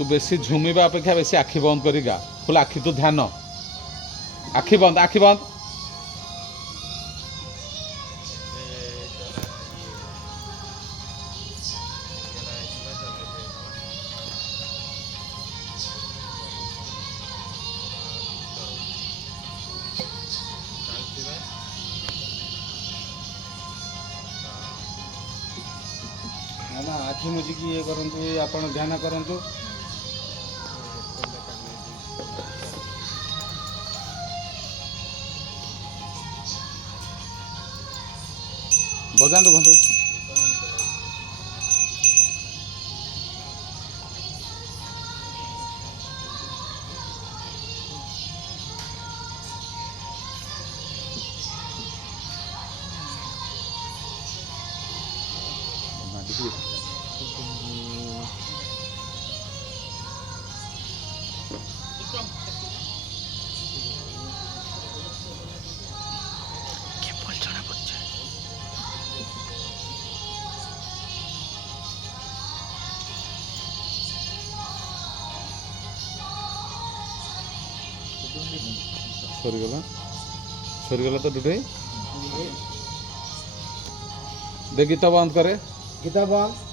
तू बेसी झुमिबा अपेक्षा बेसी आखि बंद करी गा फुल आखि तू ध्यान आखि बंद आखि बंद ना आखि मुझिकी ये करंतु आपण ध्यान करंतु बजाନ୍ତୁ घंटे सरीगला तो डुडे दे गीता बंद करे गीता बंद